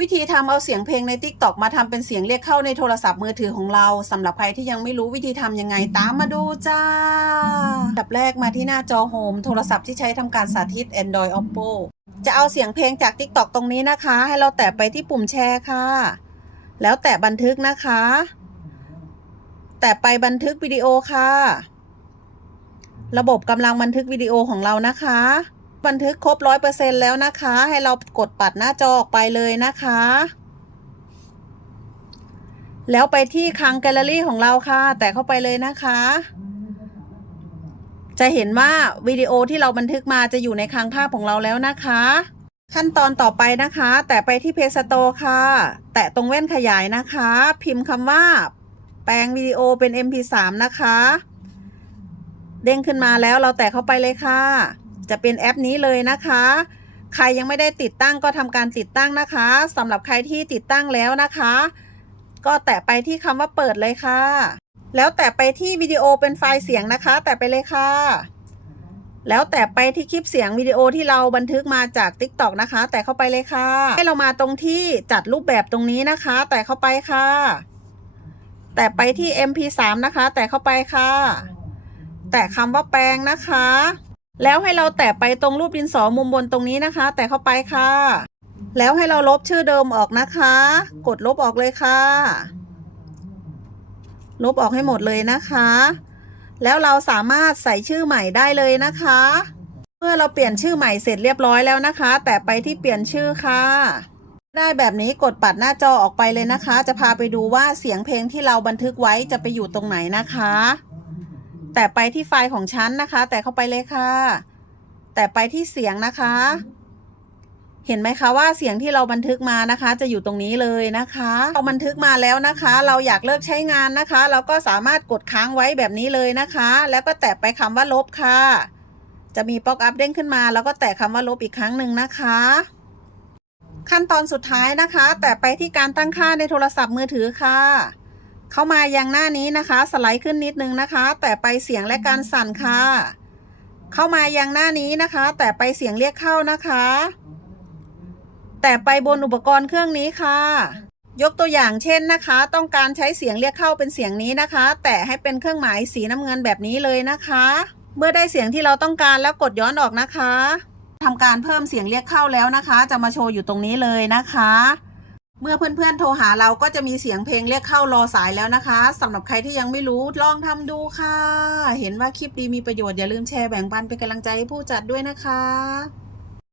วิธีทำเอาเสียงเพลงใน TikTok มาทำเป็นเสียงเรียกเข้าในโทรศัพท์มือถือของเราสำหรับใครที่ยังไม่รู้วิธีทำยังไงตามมาดูจ้าอันดับแรกมาที่หน้าจอโฮมโทรศัพท์ที่ใช้ทำการสาธิต Android Oppo จะเอาเสียงเพลงจาก TikTok ตรงนี้นะคะ ให้เราแตะไปที่ปุ่มแชร์ค่ะ แล้วแตะบันทึกนะคะ แตะไปบันทึกวิดีโอค่ะ ระบบกำลังบันทึกวิดีโอของเรานะคะ บันทึกครบร้อยเปอร์เซ็นแล้วนะคะ ให้เรากดปัดหน้าจอออกไปเลยนะคะ แล้วไปที่คลังแกลเลอรี่ของเราค่ะ แต่เข้าไปเลยนะคะ จะเห็นว่าวิดีโอที่เราบันทึกมาจะอยู่ในคลังภาพของเราแล้วนะคะ ขั้นตอนต่อไปนะคะ แต่ไปที่เพจสโตค่ะ แตะตรงแว่นขยายนะคะ พิมพ์คำว่า แปลงวิดีโอเป็น MP3 นะคะ เด้งขึ้นมาแล้วเราแตะเข้าไปเลยค่ะ จะเป็นแอปนี้เลยนะคะ ใครยังไม่ได้ติดตั้งก็ทำการติดตั้งนะคะสำหรับใครที่ติดตั้งแล้วนะคะ ก็แตะไปที่คำว่าเปิดเลยค่ะ แล้วแตะไปที่วิดีโอเป็นไฟล์เสียงนะคะ แตะไปเลยค่ะ แล้วแตะไปที่คลิปเสียงวิดีโอที่เราบันทึกมาจาก TikTok นะคะ แตะเข้าไปเลยค่ะ ให้เรามาตรงที่จัดรูปแบบตรงนี้นะคะ แตะเข้าไปค่ะ แตะไปที่ MP3 นะคะ แตะเข้าไปค่ะ แตะคำว่าแปลงนะคะ แล้วให้เราแตะไปตรงรูปดินสอมุมบนตรงนี้นะคะ แตะเข้าไปค่ะ แล้วให้เราลบชื่อเดิมออกนะคะ กดลบออกเลยค่ะ ลบออกให้หมดเลยนะคะ แล้วเราสามารถใส่ชื่อใหม่ได้เลยนะคะ เมื่อเราเปลี่ยนชื่อใหม่เสร็จเรียบร้อยแล้วนะคะ แต่ไปที่เปลี่ยนชื่อค่ะได้แบบนี้กดปัดหน้าจอออกไปเลยนะคะ จะพาไปดูว่าเสียงเพลงที่เราบันทึกไว้จะไปอยู่ตรงไหนนะคะ แต่ไปที่ไฟล์ของฉันนะคะ แต่เข้าไปเลยค่ะ แต่ไปที่เสียงนะคะ เห็นไหมคะว่าเสียงที่เราบันทึกมานะคะ จะอยู่ตรงนี้เลยนะคะเราบันทึกมาแล้วนะคะ เราอยากเลิกใช้งานนะคะ เราก็สามารถกดค้างไว้แบบนี้เลยนะคะ แล้วก็แตะไปคำว่าลบค่ะ จะมีป๊อปอัพเด้งขึ้นมา แล้วก็แตะคำว่าลบอีกครั้งหนึ่งนะคะขั้นตอนสุดท้ายนะคะ แตะไปที่การตั้งค่าในโทรศัพท์มือถือค่ะ เข้ามายังหน้านี้นะคะ สไลด์ขึ้นนิดนึงนะคะ แต่ไปเสียงและการสั่นค่ะ เข้ามายังหน้านี้นะคะ แต่ไปเสียงเรียกเข้านะคะ แต่ไปบนอุปกรณ์เครื่องนี้ค่ะ ยกตัวอย่างเช่นนะคะ ต้องการใช้เสียงเรียกเข้าเป็นเสียงนี้นะคะ แต่ให้เป็นเครื่องหมายสีน้ำเงินแบบนี้เลยนะคะ เมื่อได้เสียงที่เราต้องการแล้วกดย้อนออกนะคะทำการเพิ่มเสียงเรียกเข้าแล้วนะคะ จะมาโชว์อยู่ตรงนี้เลยนะคะ เมื่อเพื่อนๆโทรหาเราก็จะมีเสียงเพลงเรียกเข้ารอสายแล้วนะคะสำหรับใครที่ยังไม่รู้ลองทำดูค่ะ เห็นว่าคลิปดีมีประโยชน์อย่าลืมแชร์แบ่งปันเป็นกำลังใจให้ผู้จัดด้วยนะคะ